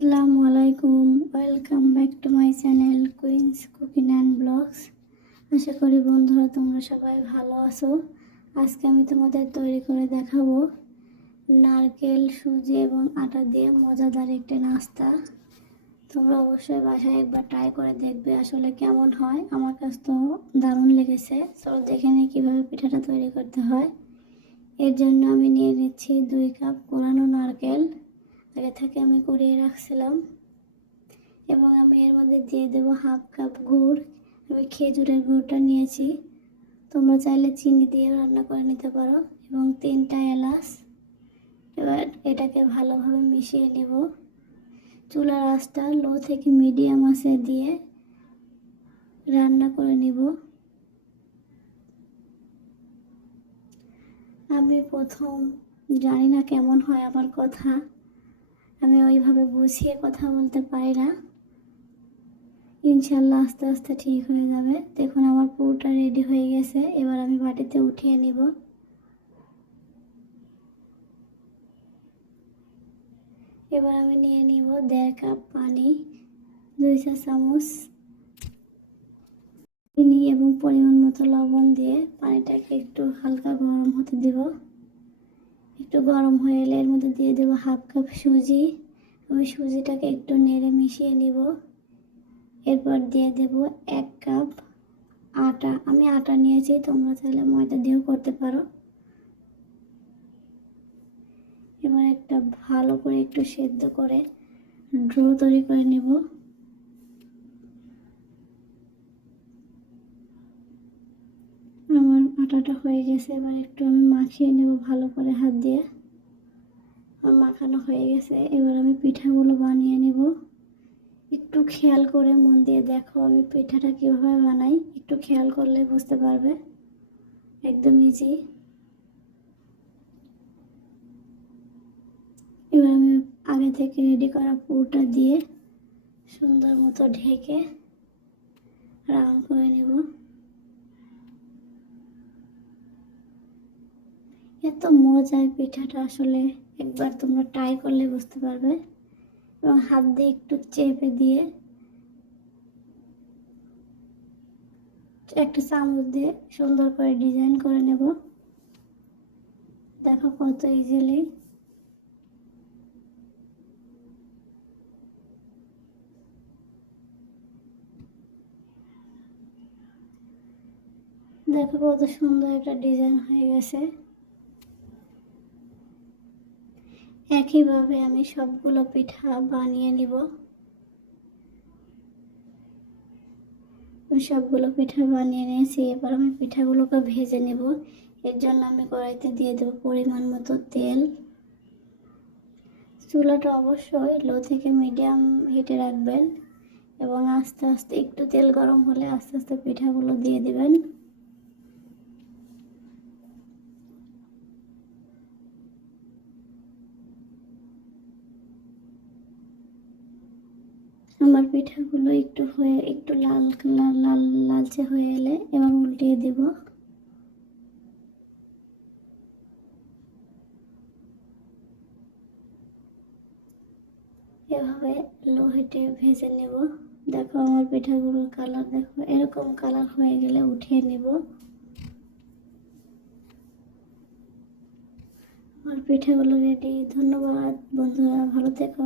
আসসালামু আলাইকুম, welcome back to my channel Queens Cooking and Blogs. আশা করি বন্ধুরা তোমরা সবাই ভালো আছো। আজকে আমি তোমাদের তৈরি করে দেখাবো নারকেল, সুজি এবং আটা দিয়ে মজাদার একটি নাস্তা। তোমরা অবশ্যই বাসায় একবার ট্রাই করে দেখবে আসলে কেমন হয়। আমার কাছে তো দারুণ লেগেছে। চলো দেখে নিই কীভাবে পিঠাটা তৈরি করতে হয়। এর জন্য আমি নিয়ে নিচ্ছি 2 কাপ কোরানো নারকেল। আগে থেকে আমি কুড়িয়ে রাখছিলাম এবং আমি এর মধ্যে দিয়ে দেবো হাফ কাপ গুড়। আমি খেজুরের গুড়টা নিয়েছি, তোমরা চাইলে চিনি দিয়ে রান্না করে নিতে পারো, এবং 3টা এলাচ। এবার এটাকে ভালোভাবে মিশিয়ে নেব। চুলার আঁচটা লো থেকে মিডিয়াম আঁচে দিয়ে রান্না করে নিব। আমি প্রথম জানি না কেমন হয় আমার কথা, আমি ওইভাবে বুঝিয়ে কথা বলতে পারি না। ইনশাল্লাহ আস্তে আস্তে ঠিক হয়ে যাবে। দেখুন আমার পুরোটা রেডি হয়ে গেছে। এবার আমি বাটিতে উঠিয়ে নিব। এবার আমি নিয়ে নিব 1.5 কাপ পানি, 2 চা চামচ চিনি এবং পরিমাণ মতো লবণ দিয়ে পানিটাকে একটু হালকা গরম হতে দেব। একটু গরম হয়ে এলে এর মধ্যে দিয়ে দেব হাফ কাপ সুজি। আমি সুজিটাকে একটু নেড়ে মিশিয়ে নিব। এরপর দিয়ে দেব 1 কাপ আটা। আমি আটা নিয়েছি, তোমরা চাইলে ময়দা দিয়েও করতে পারো। এবার একটা ভালো করে একটু সেদ্ধ করে ডো তৈরি করে নেব। আমার আটাটা হয়ে গেছে। এবার একটু আমি মাখিয়ে নেব ভালো করে হাত দিয়ে। আমার মাখানো হয়ে গেছে। এবার আমি পিঠাগুলো বানিয়ে নেব। একটু খেয়াল করে মন দিয়ে দেখো আমি পিঠাটা কীভাবে বানাই, একটু খেয়াল করলে বুঝতে পারবে। একদম ইজি। এবার আমি আগে থেকে রেডি করা পুরটা দিয়ে সুন্দর মতো ঢেকে রাউন্ড করে নেব। এত মজার পিঠাটা, আসলে একবার তোমরা ট্রাই করলে বুঝতে পারবে। এবং হাত দিয়ে একটু চেপে দিয়ে একটা চামচ দিয়ে সুন্দর করে ডিজাইন করে নেব। দেখো কত ইজিলি। দেখো কত সুন্দর একটা ডিজাইন হয়ে গেছে। একইভাবে আমি সবগুলো পিঠা বানিয়ে নিব। সবগুলো পিঠা বানিয়ে নিয়েছি। এবার আমি পিঠাগুলোকে ভেজে নেব। এর জন্য আমি কড়াইতে দিয়ে দেবো পরিমাণ মতো তেল। চুলাটা অবশ্যই লো থেকে মিডিয়াম হিটে রাখবেন এবং আস্তে আস্তে একটু তেল গরম হলে আস্তে আস্তে পিঠাগুলো দিয়ে দিবেন। আমার পিঠাগুলো একটু লাল লালচে হয়ে এলে এবার উল্টিয়ে দিব। এভাবে লো হিটে ভেজে নেব। দেখো আমার পিঠাগুলোর কালার দেখো, এরকম কালার হয়ে গেলে উঠিয়ে নেব। আমার পিঠাগুলো রেডি। ধন্যবাদ বন্ধুরা, ভালো থেকো।